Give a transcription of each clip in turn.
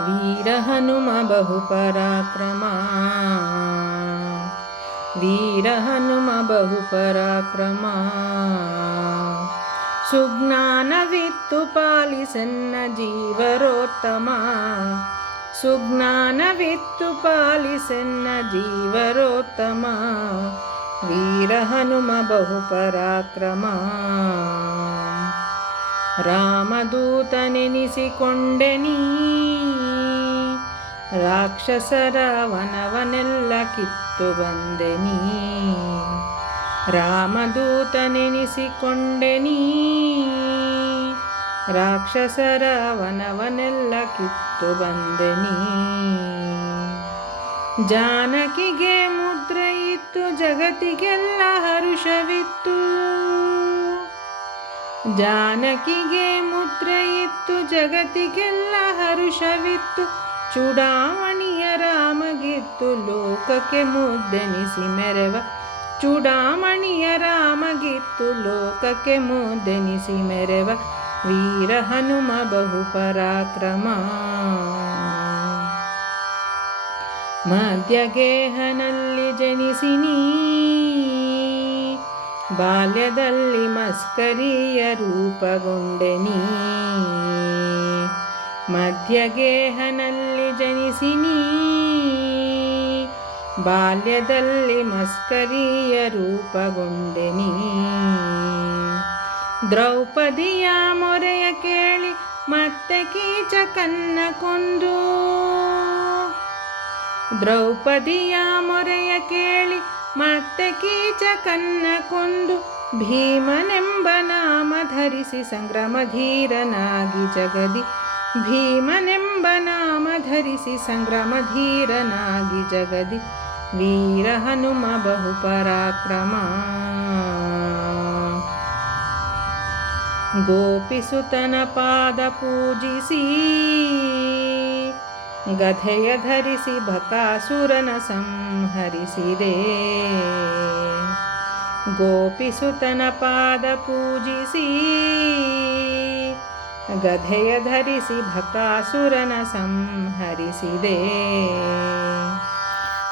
वीर हनुम बहु पराक्रमा, वीर हनुम बहु पराक्रमा. ಸುಜ್ಞಾನವಿತ್ತು ಪಾಲಿಸನ್ನ ಜೀವರೋತ್ತಮ, ಸುಜ್ಞಾನವಿತ್ತು ಪಾಲಿಸನ್ನ ಜೀವರೋತ್ತಮ. ವೀರ ಹನುಮ ಬಹು ಪರಾಕ್ರಮ. ರಾಮದೂತನೆನಿಸಿಕೊಂಡೆನೀ, ರಾಕ್ಷಸರ ವನವನೆಲ್ಲ ಕಿತ್ತು ಬಂದೆನೀ. ರಾಮದೂತನೆನಿಸಿಕೊಂಡೆನೀ, ರಾಕ್ಷಸರ ವನವನೆಲ್ಲ ಕಿತ್ತು ಬಂದೆನೀ. ಜಾನಕಿಗೆ ಮುದ್ರೆ ಇತ್ತು, ಜಗತ್ತಿಗೆಲ್ಲ ಹರುಷವಿತ್ತು. ಜಾನಕಿಗೆ ಮುದ್ರೆ ಇತ್ತು, ಜಗತ್ತಿಗೆಲ್ಲ ಹರುಷವಿತ್ತು. ಚೂಡಾಮಣಿಯ ರಾಮಗಿತ್ತು, ಲೋಕಕ್ಕೆ ಮುದ್ದೆನಿಸಿ ಮೆರೆವ. ಚೂಡಾಮಣಿಯ ರಾಮಗಿತ್ತು, ಲೋಕಕ್ಕೆ ಮುದ್ದೆನಿಸಿ ಮೆರೆವ. ವೀರ ಹನುಮ ಬಹು ಪರಾಕ್ರಮ. ಮಧ್ಯಗೇಹನಲ್ಲಿ ಜನಿಸಿನೀ, ಬಾಲ್ಯದಲ್ಲಿ ಮಸ್ಕರಿಯ ರೂಪಗೊಂಡೆನೀ. ಮಧ್ಯಗೇಹನಲ್ಲಿ ಜನಿಸಿನೀ, ಬಾಲ್ಯದಲ್ಲಿ ಮಸ್ಕರಿಯ ರೂಪಗೊಂಡೆನೀ. ದ್ರೌಪದಿಯ ಮೊರೆಯ ಕೇಳಿ ಮತ್ತೆ ಕೀಚಕನ್ನ ಕೊಂದು. ದ್ರೌಪದಿಯ ಮೊರೆಯ ಕೇಳಿ ಮತ್ತೆ ಕೀಚಕನ್ನ ಕೊಂದು. ಭೀಮನೆಂಬ ನಾಮ ಧರಿಸಿ ಸಂಗ್ರಾಮಧೀರನಾಗಿ ಜಗದಿ. ಭೀಮನೆಂಬ ನಾಮ ಧರಿಸಿ ಸಂಗ್ರಾಮಧೀರನಾಗಿ ಜಗದಿ. ವೀರ ಹನುಮ ಬಹು ಪರಾಕ್ರಮ. ಗೋಪಿಸುತನ ಪಾದ ಪೂಜಿಸಿ, ಗಧೆಯ ಧರಿಸಿ ಬಕಾಸುರನ ಸಂಹರಿಸಿದೆ. ಗೋಪಿಸುತನ ಪಾದ ಪೂಜಿಸಿ, ಗಧೆಯ ಧರಿಸಿ ಬಕಾಸುರನ ಸಂಹರಿಸಿದೆ.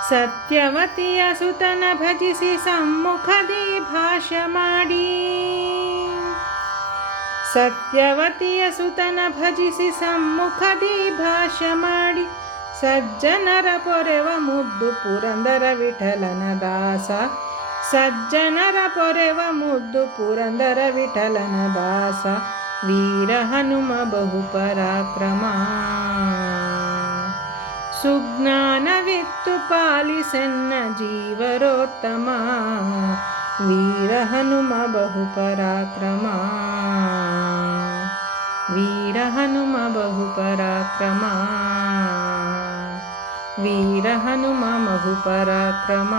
ಸತ್ಯವತಿಯ ಸುತನ ಭಜಿಸಿ ಸಮ್ಮುಖದಿ ಭಾಷ್ಯ ಮಾಡಿ. ಸತ್ಯವತಿಯ ಸುತನ ಭಜಿಸಿ ಸಮ್ಮುಖದಿ ಭಾಷ್ಯ ಮಾಡಿ. ಸಜ್ಜನರ ಪೊರೆವ ಮುದ್ದು ಪುರಂದರ ವಿಠಲನ ದಾಸ. ಸಜ್ಜನರ ಪೊರೆವ ಮುದ್ದು ಪುರಂದರ ವಿಠಲನ ದಾಸ. ವೀರ ಹನುಮ ಬಹು ಪರಾಕ್ರಮ. ಸುಜ್ಞಾನವಿತ್ತು ಪಾಲಿಸೆನ್ನ ಜೀವರೋತ್ತಮ. ವೀರ ಹನುಮ ಬಹು ಪರಾಕ್ರಮ. ವೀರ ಹನುಮ ಬಹು ಪರಾಕ್ರಮ. ವೀರ ಹನುಮ ಬಹು ಪರಾಕ್ರಮ.